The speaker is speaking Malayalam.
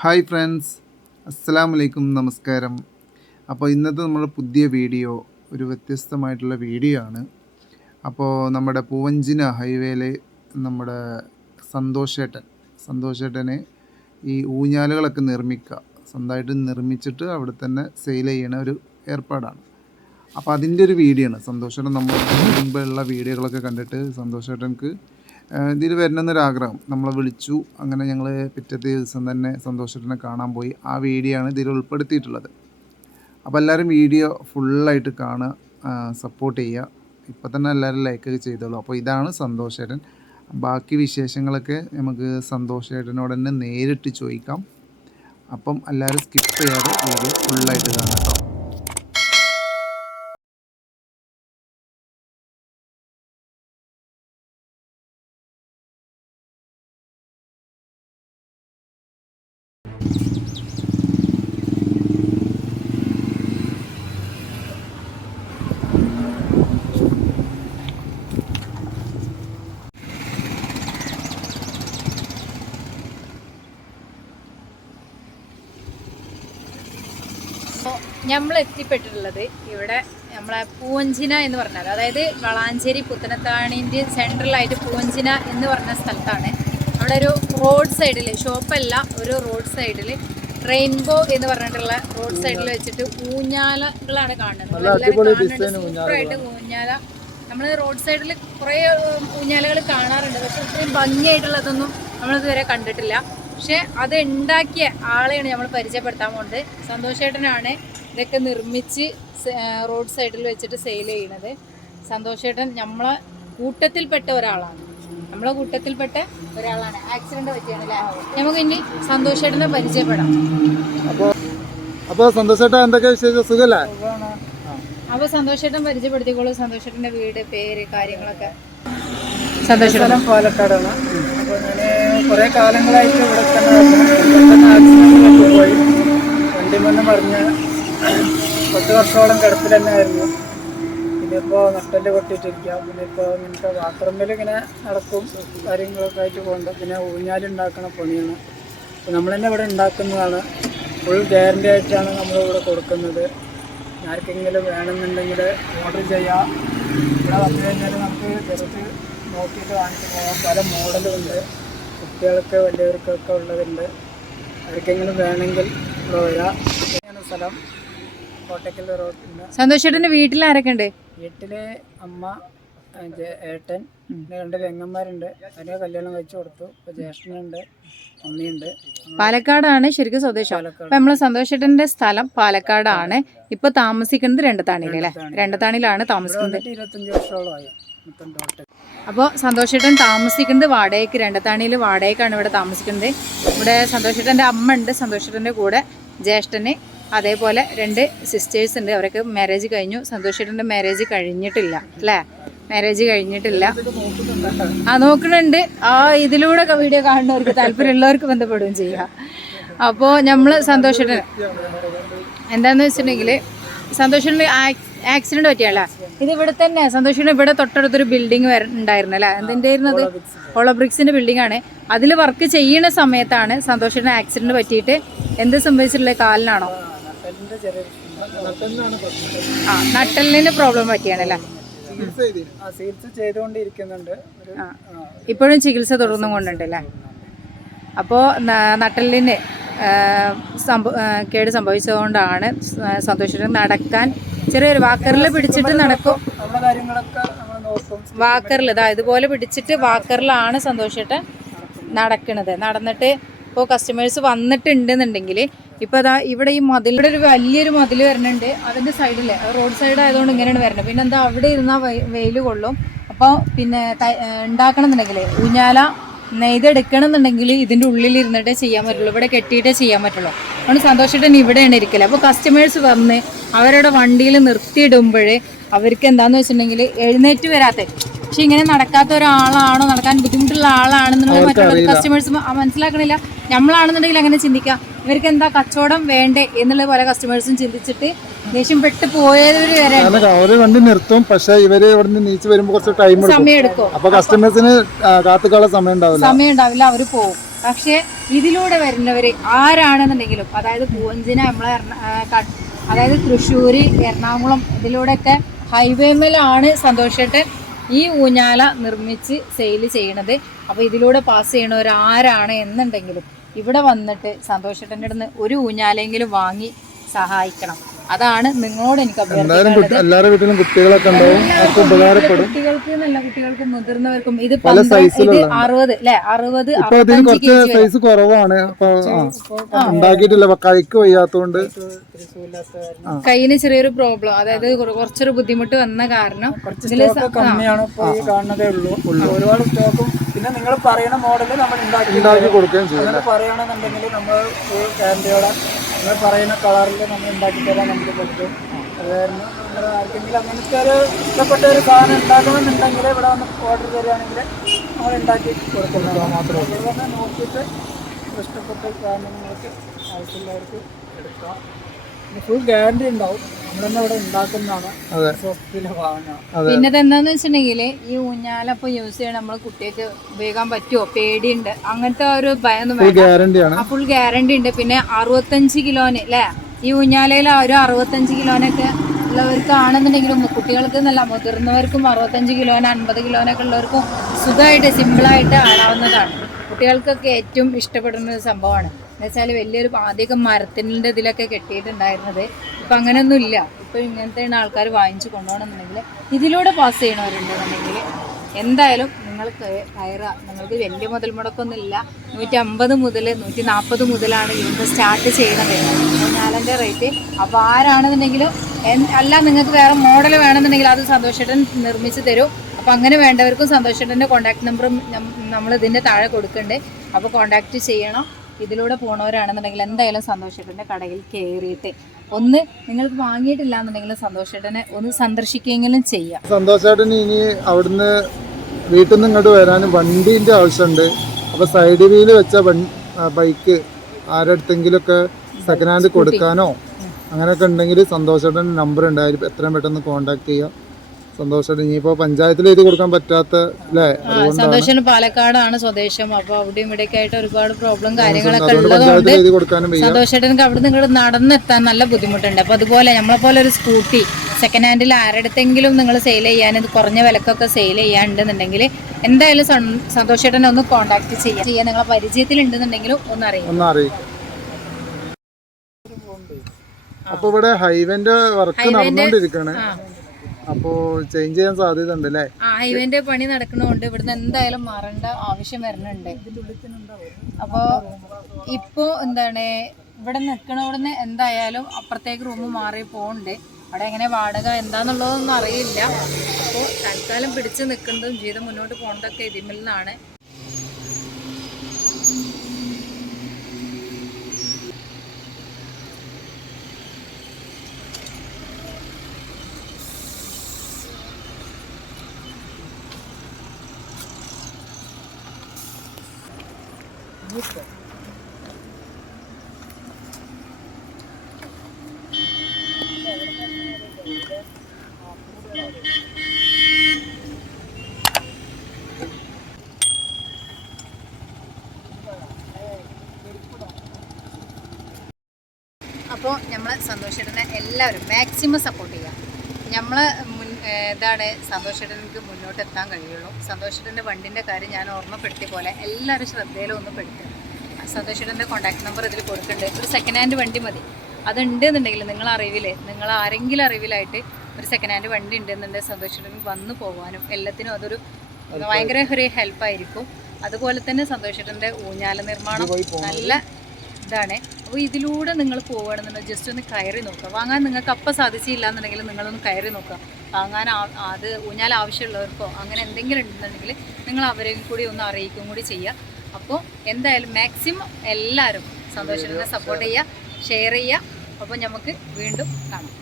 ഹായ് ഫ്രണ്ട്സ്, അസ്സലാമലൈക്കും, നമസ്കാരം. അപ്പോൾ ഇന്നത്തെ നമ്മുടെ പുതിയ വീഡിയോ ഒരു വ്യത്യസ്തമായിട്ടുള്ള വീഡിയോ ആണ്. അപ്പോൾ നമ്മുടെ പൂവഞ്ചിന ഹൈവേയിൽ നമ്മുടെ സന്തോഷേട്ടനെ ഈ ഊഞ്ഞാലുകളൊക്കെ സ്വന്തമായിട്ട് നിർമ്മിച്ചിട്ട് അവിടെ തന്നെ സെയിൽ ചെയ്യണ ഒരു ഏർപ്പാടാണ്. അപ്പോൾ അതിൻ്റെ ഒരു വീഡിയോ ആണ്. സന്തോഷേട്ടൻ നമ്മൾ മുമ്പുള്ള വീഡിയോകളൊക്കെ കണ്ടിട്ട് സന്തോഷേട്ടൻക്ക് ഇതിൽ വരണമെന്നൊരാഗ്രഹം നമ്മളെ വിളിച്ചു. അങ്ങനെ ഞങ്ങൾ പിറ്റത്തെ ദിവസം തന്നെ സന്തോഷേട്ടനെ കാണാൻ പോയി. ആ വീഡിയോ ആണ് ഇതിൽ ഉൾപ്പെടുത്തിയിട്ടുള്ളത്. അപ്പോൾ എല്ലാവരും വീഡിയോ ഫുള്ളായിട്ട് കാണുക, സപ്പോർട്ട് ചെയ്യുക. ഇപ്പോൾ തന്നെ എല്ലാവരും ലൈക്കൊക്കെ ചെയ്തോളൂ. അപ്പോൾ ഇതാണ് സന്തോഷേട്ടൻ. ബാക്കി വിശേഷങ്ങളൊക്കെ നമുക്ക് സന്തോഷേട്ടനോട് തന്നെ നേരിട്ട് ചോദിക്കാം. അപ്പം എല്ലാവരും സ്കിപ്പ് ചെയ്യാതെ വീഡിയോ ഫുള്ളായിട്ട് കാണാം കേട്ടോ. നമ്മൾ എത്തിപ്പെട്ടിട്ടുള്ളത് ഇവിടെ നമ്മളെ പൂവഞ്ചിന എന്ന് പറഞ്ഞാൽ, അതായത് വളാഞ്ചേരി പുത്തനത്താണിൻ്റെ സെൻട്രലായിട്ട് പൂവഞ്ചിന എന്ന് പറഞ്ഞ സ്ഥലത്താണ്. അവിടെ ഒരു റോഡ് സൈഡിൽ, ഷോപ്പല്ല, ഒരു റോഡ് സൈഡിൽ റെയിൻബോ എന്ന് പറഞ്ഞിട്ടുള്ള റോഡ് സൈഡിൽ വെച്ചിട്ട് ഊഞ്ഞാലകളാണ് കാണുന്നത്. സൂപ്പറായിട്ട് ഊഞ്ഞാല. നമ്മൾ റോഡ് സൈഡിൽ കുറേ ഊഞ്ഞാലകൾ കാണാറുണ്ട്, പക്ഷെ ഇത്രയും ഭംഗിയായിട്ടുള്ളതൊന്നും നമ്മളിതുവരെ കണ്ടിട്ടില്ല. പക്ഷെ അത് ഉണ്ടാക്കിയ ആളെയാണ് നമ്മൾ പരിചയപ്പെടുത്താൻ പോകുന്നത്. സന്തോഷേട്ടനാണ് ഇതൊക്കെ നിർമ്മിച്ച് റോഡ് സൈഡിൽ വെച്ചിട്ട് സെയിൽ ചെയ്യുന്നത്. സന്തോഷേട്ടൻ നമ്മളെ കൂട്ടത്തിൽപ്പെട്ട ഒരാളാണ്. ആക്സിഡന്റ് പറ്റിയാണ് അല്ലേ? നമുക്ക് ഇനി സന്തോഷേട്ടനെ പരിചയപ്പെടാം. അപ്പോൾ സന്തോഷേട്ടൻ എന്തൊക്കെ വിശേഷം? സുഖല്ലേ? അപ്പോൾ സന്തോഷേട്ടൻ പരിചയപ്പെടുത്തിക്കോളൂ. സന്തോഷേട്ടൻ്റെ വീട്, പേര്, കാര്യങ്ങളൊക്കെ. സ്ഥലം പാലക്കാടാണ്. അപ്പോൾ ഞാൻ കുറേ കാലങ്ങളായിട്ട് ഇവിടെ തന്നെ ആക്സിഡൻറ്റിലൊക്കെ പോയി വണ്ടിമെന്ന് പറഞ്ഞ് 10 വർഷത്തോളം കിടപ്പിൽ തന്നെ ആയിരുന്നു. പിന്നിപ്പോൾ നട്ടല് പൊട്ടിയിട്ടിരിക്കുക. പിന്നെ ഇപ്പോൾ ഇങ്ങനത്തെ ബാത്റൂമിൽ ഇങ്ങനെ നടക്കും, കാര്യങ്ങളൊക്കെ ആയിട്ട് പോകുന്നുണ്ട്. പിന്നെ ഊഞ്ഞാലുണ്ടാക്കണ പണിയാണ്. അപ്പോൾ നമ്മൾ തന്നെ ഇവിടെ ഉണ്ടാക്കുന്നതാണ്. ഫുൾ ഗ്യാരണ്ടി ആയിട്ടാണ് നമ്മളിവിടെ കൊടുക്കുന്നത്. ആർക്കെങ്കിലും വേണമെന്നുണ്ടെങ്കിൽ ഓർഡർ ചെയ്യാം. ഇവിടെ വന്നു കഴിഞ്ഞാൽ നമുക്ക് ജസ്റ്റ് നോക്കിയിട്ട് വാങ്ങിച്ച് പോകാം. പല മോഡലുമുണ്ട്, കുട്ടികൾക്ക് വലിയവർക്കൊക്കെ ഉള്ളതുണ്ട്. ആർക്കെങ്കിലും വേണമെങ്കിൽ ഇവിടെ വരാം. സ്ഥലം കോട്ടക്കൽ റോഡിൻ്റെ. സന്തോഷേട്ടൻ്റെ വീട്ടിൽ ആരൊക്കെ ഉണ്ട്? വീട്ടിൽ അമ്മ, ഏട്ടൻ, പിന്നെ 2 പെങ്ങന്മാരുണ്ട്. അതിനെ കല്യാണം കഴിച്ചു കൊടുത്തു. ഇപ്പോൾ ജ്യേഷ്ഠനുണ്ട്, അമ്മയുണ്ട്. പാലക്കാടാണ് ശരിക്കും സ്വദേശം. അപ്പൊ നമ്മള് സന്തോഷേട്ടന്റെ സ്ഥലം പാലക്കാടാണ്. ഇപ്പൊ താമസിക്കുന്നത് രണ്ടത്താണിയിൽ അല്ലേ? രണ്ടത്താണിയിലാണ് താമസിക്കുന്നത്. 25 വർഷത്തോളമായി മൊത്തം ടോട്ടൽ. അപ്പോൾ സന്തോഷേട്ടൻ താമസിക്കുന്നത് വാടകയ്ക്ക്, രണ്ടത്താണിയിൽ വാടകയ്ക്കാണ് ഇവിടെ താമസിക്കുന്നത്. ഇവിടെ സന്തോഷേട്ടൻ്റെ അമ്മ ഉണ്ട്, സന്തോഷേട്ടൻ്റെ കൂടെ ജ്യേഷ്ഠന്, അതേപോലെ 2 സിസ്റ്റേഴ്സ് ഉണ്ട്. അവരൊക്കെ മാരേജ് കഴിഞ്ഞു. സന്തോഷേട്ടൻ്റെ മാരേജ് കഴിഞ്ഞിട്ടില്ല അല്ലേ? മാരേജ് കഴിഞ്ഞിട്ടില്ല. നോക്കുന്നുണ്ട്. ഇതിലൂടെ വീഡിയോ കാണുന്നവർക്ക്, താല്പര്യമുള്ളവർക്ക് ബന്ധപ്പെടുകയും ചെയ്യുക. അപ്പോൾ നമ്മൾ സന്തോഷേട്ടൻ എന്താണെന്ന് വെച്ചിട്ടുണ്ടെങ്കിൽ, സന്തോഷേട്ടന് ആക്സിഡൻറ്റ് പറ്റിയല്ല. ഇത് ഇവിടെ തന്നെ സന്തോഷേട്ടൻ ഇവിടെ തൊട്ടടുത്തൊരു ബിൽഡിംഗ് ഉണ്ടായിരുന്നു അല്ലേ? എന്തിൻ്റെയായിരുന്നത്? ഹോളോബ്രിക്സിൻ്റെ ബിൽഡിംഗ് ആണ്. അതിൽ വർക്ക് ചെയ്യുന്ന സമയത്താണ് സന്തോഷേട്ടന് ആക്സിഡൻറ്റ് പറ്റിയിട്ട് എന്ത് സംഭവിച്ചിട്ടുള്ളത്? കാലിനാണോ? നട്ടലിന് പ്രോബ്ലം പറ്റിയാണല്ലേ? ഇപ്പോഴും ചികിത്സ തുടർന്നും കൊണ്ടുണ്ടല്ലേ? അപ്പോൾ നട്ടലിന് കേട് സംഭവിച്ചതുകൊണ്ടാണ് സന്തോഷേട്ടൻ നടക്കാൻ ചെറിയൊരു വാക്കറിൽ പിടിച്ചിട്ട് നടക്കും. വാക്കറിൽ ഇതുപോലെ പിടിച്ചിട്ട് വാക്കറിലാണ് സന്തോഷേട്ടൻ നടക്കുന്നത്. നടന്നിട്ട് ഇപ്പോൾ കസ്റ്റമേഴ്സ് വന്നിട്ടുണ്ടെന്നുണ്ടെങ്കിൽ, ഇപ്പോൾ ഇവിടെ ഈ മതിലൂടെ ഒരു വലിയൊരു മതിൽ വരുന്നുണ്ട്. അതിൻ്റെ സൈഡിൽ റോഡ് സൈഡ് ആയതുകൊണ്ട് ഇങ്ങനെയാണ് വരുന്നത്. പിന്നെ എന്താ, അവിടെ ഇരുന്നാൽ വെയിൽ കൊള്ളും. അപ്പോൾ പിന്നെ ഉണ്ടാക്കണം എന്നുണ്ടെങ്കിൽ, ഊഞ്ഞാല നെയ്തെടുക്കണം എന്നുണ്ടെങ്കിൽ ഇതിൻ്റെ ഉള്ളിൽ ഇരുന്നിട്ടേ ചെയ്യാൻ പറ്റുള്ളൂ, ഇവിടെ കെട്ടിയിട്ടേ ചെയ്യാൻ പറ്റുള്ളൂ. അതുകൊണ്ട് സന്തോഷമായിട്ട് ഇവിടെയാണ് ഇരിക്കല്. അപ്പോൾ കസ്റ്റമേഴ്സ് വന്ന് അവരുടെ വണ്ടിയിൽ നിർത്തിയിടുമ്പോൾ അവർക്ക് എന്താണെന്ന് വെച്ചിട്ടുണ്ടെങ്കിൽ എഴുന്നേറ്റ് വരാത്ത, പക്ഷെ ഇങ്ങനെ നടക്കാത്ത ഒരാളാണോ, നടക്കാൻ ബുദ്ധിമുട്ടുള്ള ആളാണെന്നുള്ളത് മറ്റുള്ള കസ്റ്റമേഴ്സ് മനസ്സിലാക്കണില്ല. നമ്മളാണെന്നുണ്ടെങ്കിൽ അങ്ങനെ ചിന്തിക്കാം, ഇവർക്ക് എന്താ കച്ചവടം വേണ്ടേ എന്നുള്ള പല കസ്റ്റമേഴ്സും ചിന്തിച്ചിട്ട് ദേഷ്യം പെട്ട് പോയവര് വരെ വണ്ടി നിർത്തും. പക്ഷെ ഇവര് ഇവിടെ നിന്ന് നീച്ച് വരുമ്പോൾ കുറച്ച് സമയം എടുക്കും. അപ്പൊ കസ്റ്റമേഴ്സിന് കാത്തുകാള സമയം ഉണ്ടാവില്ല. അവര് പോകും. പക്ഷേ ഇതിലൂടെ വരുന്നവർ ആരാണെന്നുണ്ടെങ്കിലും, അതായത് പൂവഞ്ചിന നമ്മളെ അതായത് തൃശ്ശൂർ, എറണാകുളം ഇതിലൂടെയൊക്കെ ഹൈവേമേലാണ് സന്തോഷേട്ടൻ ഈ ഊഞ്ഞാല നിർമ്മിച്ച് സെയിൽ ചെയ്യണത്. അപ്പോൾ ഇതിലൂടെ പാസ് ചെയ്യണവർ ആരാണ് എന്നുണ്ടെങ്കിലും ഇവിടെ വന്നിട്ട് സന്തോഷേട്ടൻ്റെ അടുത്ത് ഒരു ഊഞ്ഞാലെങ്കിലും വാങ്ങി സഹായിക്കണം. അതാണ് നിങ്ങളോട് എനിക്ക് അഭ്യർത്ഥിക്കാനുള്ളത്. എല്ലാവരുടെ വീട്ടിലും കുട്ടികളൊക്കെ ഉണ്ടാവും, അവർക്ക് ഉപകാരപ്പെടും. കുട്ടികൾക്ക് നല്ല കുട്ടികൾക്കും മുതിർന്നവർക്കും. ഇത് 60 അല്ലെ 60 സൈസ് കുറവാണ്, ഉണ്ടാക്കിയിട്ടില്ല, കൈക്ക് വയ്യാത്തോണ്ട്. കയ്യിന് ചെറിയൊരു പ്രോബ്ലം, അതായത് കുറച്ചൊരു ബുദ്ധിമുട്ട് വന്ന കാരണം കമ്മിയാണ് ഇപ്പോൾ ഈ കാണുന്നതേ ഉള്ളൂ. ഒരുപാട് സ്റ്റോക്കും പിന്നെ നിങ്ങൾ പറയുന്ന മോഡല് നമ്മൾ ഉണ്ടാക്കി കൊടുക്കുകയും ചെയ്യും. പറയുകയാണെന്നുണ്ടെങ്കിൽ നമ്മൾ ഗ്യാരണ്ടിയോടെ നിങ്ങൾ പറയുന്ന കളറിൽ നമ്മൾ ഉണ്ടാക്കി തരാൻ നമുക്ക് പറ്റും. അതായിരുന്നു നമ്മൾ ആർക്കെങ്കിലും അങ്ങനത്തെ ഒരു ഇഷ്ടപ്പെട്ട ഒരു സാധനം ഉണ്ടാക്കണമെന്നുണ്ടെങ്കിൽ ഇവിടെ വന്ന് ഓർഡർ തരികയാണെങ്കിൽ നമ്മൾ ഉണ്ടാക്കി കൊടുക്കുന്നത് മാത്രമേ ഉള്ളൂ. അതുകൊണ്ട് നോക്കിയിട്ട് ഇഷ്ടപ്പെട്ട സാധനങ്ങൾക്ക് ആവശ്യമുള്ളവർക്ക് എടുക്കാം. ഫുൾ ഗ്യാരണ്ടി ഉണ്ടാവും. നമ്മളെന്നെ ഇവിടെ ഉണ്ടാക്കുന്നതാണ്. പിന്നെ എന്താന്ന് വെച്ചിട്ടുണ്ടെങ്കിൽ ഈ ഊഞ്ഞാല ഇപ്പൊ യൂസ് ചെയ്യണം നമ്മൾ കുട്ടികൾക്ക് ഉപയോഗിക്കാൻ പറ്റുമോ, പേടിയുണ്ട്, അങ്ങനത്തെ ഒരു ഭയമൊന്നും വേണ്ട. ഫുൾ ഗ്യാരണ്ടി ഉണ്ട്. പിന്നെ 65 കിലോന് അല്ലേ ഈ ഊഞ്ഞാലയിൽ ഒരു 65 കിലോനൊക്കെ ഉള്ളവർക്കാണെന്നുണ്ടെങ്കിലും കുട്ടികൾക്ക് നല്ല മുതിർന്നവർക്കും 65 കിലോന് 50 കിലോനൊക്കെ ഉള്ളവർക്കും സുഖമായിട്ട് സിമ്പിളായിട്ട് ആടാവുന്നതാണ്. കുട്ടികൾക്കൊക്കെ ഏറ്റവും ഇഷ്ടപ്പെടുന്ന ഒരു സംഭവമാണ്. എന്നുവെച്ചാൽ വലിയൊരു ആദ്യമൊക്കെ മരത്തിൻ്റെ ഇതിലൊക്കെ കെട്ടിയിട്ടുണ്ടായിരുന്നത്. ഇപ്പം അങ്ങനെയൊന്നും ഇല്ല. ഇപ്പോൾ ഇങ്ങനത്തെയാണ് ആൾക്കാർ വാങ്ങിച്ച് കൊണ്ടുപോകണമെന്നുണ്ടെങ്കിൽ ഇതിലൂടെ പാസ് ചെയ്യണവരുണ്ടെന്നുണ്ടെങ്കിൽ എന്തായാലും നിങ്ങൾക്ക് കയറുക. നിങ്ങൾക്ക് വലിയ മുതൽ മുടക്കൊന്നും ഇല്ല. 150 മുതൽ 140 മുതലാണ് ഇതിൻ്റെ സ്റ്റാർട്ട് ചെയ്യണത് ഊഞ്ഞാലിൻ്റെ റേറ്റ്. അപ്പോൾ ആരാണെന്നുണ്ടെങ്കിലും അല്ല നിങ്ങൾക്ക് വേറെ മോഡൽ വേണമെന്നുണ്ടെങ്കിൽ അത് സന്തോഷേട്ടൻ നിർമ്മിച്ച് തരും. അപ്പോൾ അങ്ങനെ വേണ്ടവർക്കും സന്തോഷേട്ടൻ്റെ കോൺടാക്ട് നമ്പറും നമ്മൾ ഇതിൻ്റെ താഴെ കൊടുക്കുന്നുണ്ട്. അപ്പോൾ കോൺടാക്റ്റ് ചെയ്യണം. ഇതിലൂടെ പോണവരാണെന്നുണ്ടെങ്കിൽ എന്തായാലും സന്തോഷേട്ടൻ്റെ കടയിൽ കയറിയിട്ട് ഒന്ന് നിങ്ങൾക്ക് വാങ്ങിയിട്ടില്ല എന്നുണ്ടെങ്കിൽ സന്തോഷേട്ടനെ ഒന്ന് സന്ദർശിക്കുകയെങ്കിലും ചെയ്യാം. സന്തോഷേട്ടന് ഇനി അവിടുന്ന് വീട്ടിൽ നിന്ന് ഇങ്ങോട്ട് വരാനും വണ്ടീൻ്റെ ആവശ്യമുണ്ട്. അപ്പോൾ സൈഡ് വീല് വെച്ച ബൈക്ക് ആരടുത്തെങ്കിലുമൊക്കെ സെക്കൻഡ് ഹാൻഡ് കൊടുക്കാനോ അങ്ങനെയൊക്കെ ഉണ്ടെങ്കിൽ സന്തോഷേട്ടൻ നമ്പർ ഉണ്ടായാലും എത്രയും പെട്ടെന്ന് കോൺടാക്ട് ചെയ്യുക. സന്തോഷേട്ടൻ ഇനിയിപ്പോൾ പഞ്ചായത്തിൽ എഴുതി കൊടുക്കാൻ പറ്റാത്ത അല്ലേ? സന്തോഷന് പാലക്കാടാണ് സ്വദേശം. അപ്പോൾ അവിടെയും ഇവിടെയൊക്കെ ആയിട്ട് ഒരുപാട് പ്രോബ്ലം കാര്യങ്ങളൊക്കെ ഉള്ളതുകൊണ്ട് സന്തോഷേട്ടനക്ക് അവിടെ നിന്ന് ഇങ്ങോട്ട് നടന്നെത്താൻ നല്ല ബുദ്ധിമുട്ടുണ്ട്. അപ്പോൾ അതുപോലെ നമ്മളെപ്പോലെ ഒരു സ്കൂട്ടി സെക്കൻഡ് ഹാൻഡിൽ ആരുടെത്തെങ്കിലും നിങ്ങൾ സെയിൽ ചെയ്യാൻ ഇത് കുറഞ്ഞ വിലക്കൊക്കെ സെയിൽ ചെയ്യാനുണ്ടെന്നുണ്ടെങ്കിൽ എന്തായാലും സന്തോഷേട്ടനെ ഒന്ന് കോൺടാക്ട് ചെയ്യാം. നിങ്ങളെ പരിചയത്തിലുണ്ടെന്നുണ്ടെങ്കിലും ഒന്ന് അറിയാം. അപ്പോൾ ഇവിടെ ഹൈവേന്റെ വർക്ക് നടന്നുകൊണ്ടിരിക്കുകയാണ്. അപ്പോൾ ചേഞ്ച് ചെയ്യാൻ സാധ്യത ഉണ്ട് അല്ലേ? ഹൈവേന്റെ പണി നടക്കണോണ്ട് ഇവിടുന്ന് എന്തായാലും മാറേണ്ട ആവശ്യം വരുന്നുണ്ട്. അപ്പോൾ ഇപ്പോൾ എന്താണ് ഇവിടെ നിൽക്കണോടുന്ന് എന്തായാലും അപ്പുറത്തേക്ക് റൂം മാറി പോകുന്നുണ്ട്. അവിടെ എങ്ങനെ വാടക എന്താന്നുള്ളതൊന്നും അറിയില്ല. അപ്പോൾ തൽക്കാലം പിടിച്ച് നിൽക്കുന്നതും ജീവിതം മുന്നോട്ട് പോകുന്നതൊക്കെ ഇതിൽ നിന്നാണ്. അപ്പോൾ നമ്മൾ സന്തോഷേട്ടനെ എല്ലാവരും മാക്സിമം സപ്പോർട്ട് ചെയ്യുക. നമ്മൾ ഇതാണ് സന്തോഷേട്ടനക്ക് മുന്നോട്ട് എത്താൻ കഴിയുള്ളൂ. സന്തോഷേട്ടൻ്റെ വണ്ടിൻ്റെ കാര്യം ഞാൻ ഓർമ്മപ്പെടുത്തിയ പോലെ എല്ലാവരും ശ്രദ്ധയിലും ഒന്ന് പെടുത്തുക. സന്തോഷേട്ടൻ്റെ കോൺടാക്ട് നമ്പർ ഇതിൽ കൊടുക്കുന്നുണ്ട്. ഒരു സെക്കൻഡ് ഹാൻഡ് വണ്ടി മതി. അതുണ്ടെന്നുണ്ടെങ്കിൽ നിങ്ങൾ ആരെങ്കിലും അറിവിലായിട്ട് ഒരു സെക്കൻഡ് ഹാൻഡ് വണ്ടി ഉണ്ടെന്നുണ്ടെങ്കിൽ സന്തോഷേട്ടന് വന്നു പോകാനും എല്ലാത്തിനും അതൊരു ഭയങ്കര ഒരു ഹെൽപ്പായിരിക്കും. അതുപോലെ തന്നെ സന്തോഷേട്ടൻ്റെ ഊഞ്ഞാല നിർമ്മാണം നല്ല ഇതാണ്. അപ്പോൾ ഇതിലൂടെ നിങ്ങൾ പോവുകയാണെന്നുണ്ടെങ്കിൽ ജസ്റ്റ് ഒന്ന് കയറി നോക്കുക. വാങ്ങാൻ നിങ്ങൾക്ക് അപ്പം സാധിച്ചില്ല എന്നുണ്ടെങ്കിൽ നിങ്ങളൊന്ന് കയറി നോക്കുക. വാങ്ങാൻ അത് ഊഞ്ഞാൽ ആവശ്യമുള്ളവർക്കോ അങ്ങനെ എന്തെങ്കിലും ഉണ്ടെന്നുണ്ടെങ്കിൽ നിങ്ങൾ അവരെയും കൂടി ഒന്ന് അറിയിക്കുകയും കൂടി ചെയ്യുക. അപ്പോൾ എന്തായാലും മാക്സിമം എല്ലാവരും സന്തോഷത്തിനെ സപ്പോർട്ട് ചെയ്യുക, ഷെയർ ചെയ്യുക. അപ്പോൾ നമുക്ക് വീണ്ടും കാണാം.